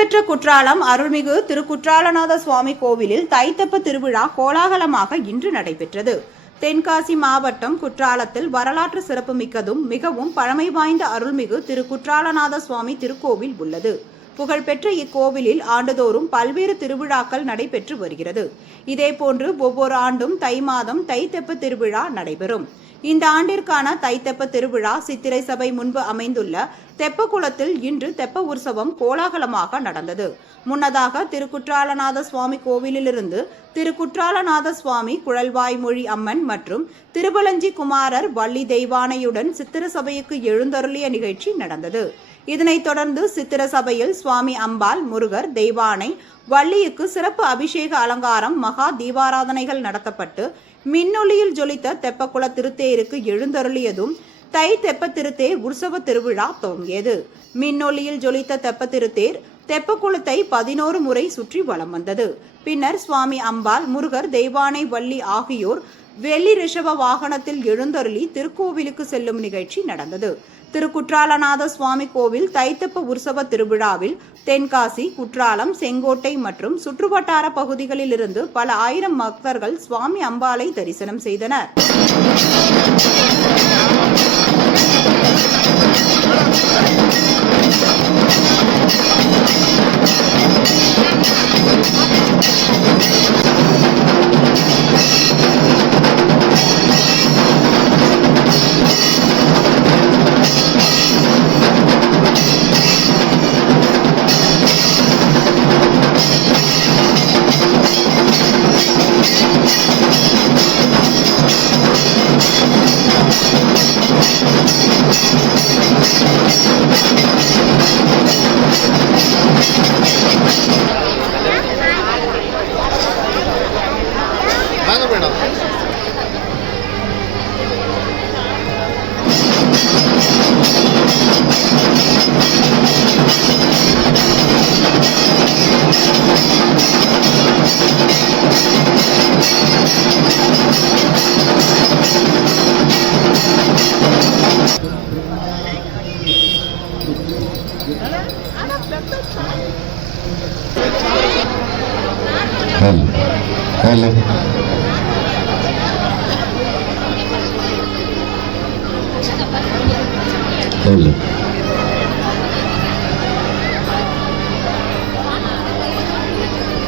புகழ்பெற்ற குற்றாலம் அருள்மிகு திருக்குற்றாலநாத சுவாமி கோவிலில் தைத்தப்ப திருவிழா கோலாகலமாக இன்று நடைபெற்றது. தென்காசி மாவட்டம் குற்றாலத்தில் வரலாற்று சிறப்புமிக்கதும் மிகவும் பழமை வாய்ந்த அருள்மிகு திருக்குற்றாலநாத சுவாமி திருக்கோவில் உள்ளது. புகழ்பெற்ற இக்கோவிலில் ஆண்டுதோறும் பல்வேறு திருவிழாக்கள் நடைபெற்று வருகிறது. இதேபோன்று ஒவ்வொரு ஆண்டும் தை மாதம் தைத்தெப்ப திருவிழா நடைபெறும். இந்த ஆண்டிற்கான தைத்தெப்ப திருவிழா சித்திரை சபை முன்பு அமைந்துள்ள தெப்பக்குளத்தில் இன்று தெப்ப உற்சவம் கோலாகலமாக நடந்தது. முன்னதாக திருக்குற்றாலநாத சுவாமி கோவிலிலிருந்து திருக்குற்றாலநாத சுவாமி, குழல்வாய்மொழி அம்மன் மற்றும் திருபலஞ்சி குமாரர் வள்ளி தெய்வானையுடன் சித்திர சபைக்கு எழுந்தருளிய நிகழ்ச்சி நடந்தது. இதனைத் தொடர்ந்து சித்திர சபையில் சுவாமி அம்பாள், முருகர், தெய்வானை, வள்ளியுக்கு சிறப்பு அபிஷேக அலங்காரம், மகா தீபாராதனைகள் நடத்தப்பட்டு மின்னொளியில் ஜொலித்த தெப்பக்குள திருத்தேருக்கு எழுந்தருளியதும் தை தெப்ப திருத்தேர் உற்சவ திருவிழா துவங்கியது. மின்னொளியில் ஜொலித்த தெப்ப திருத்தேர் தெப்பக்குளத்தை 11 முறை சுற்றி வலம் வந்தது. பின்னர் சுவாமி அம்பாள், முருகர், தெய்வானை, வள்ளி ஆகியோர் வெள்ளி ரிஷப வாகனத்தில் எழுந்தருளி திருக்கோவிலுக்கு செல்லும் நிகழ்ச்சி நடந்தது. திருக்குற்றாலநாத சுவாமி கோவில் தைத்தெப்ப உற்சவ திருவிழாவில் தென்காசி, குற்றாலம், செங்கோட்டை மற்றும் சுற்றுவட்டார பகுதிகளில் இருந்து பல ஆயிரம் பக்தர்கள் சுவாமி அம்பாளை தரிசனம் செய்தனர். Hello.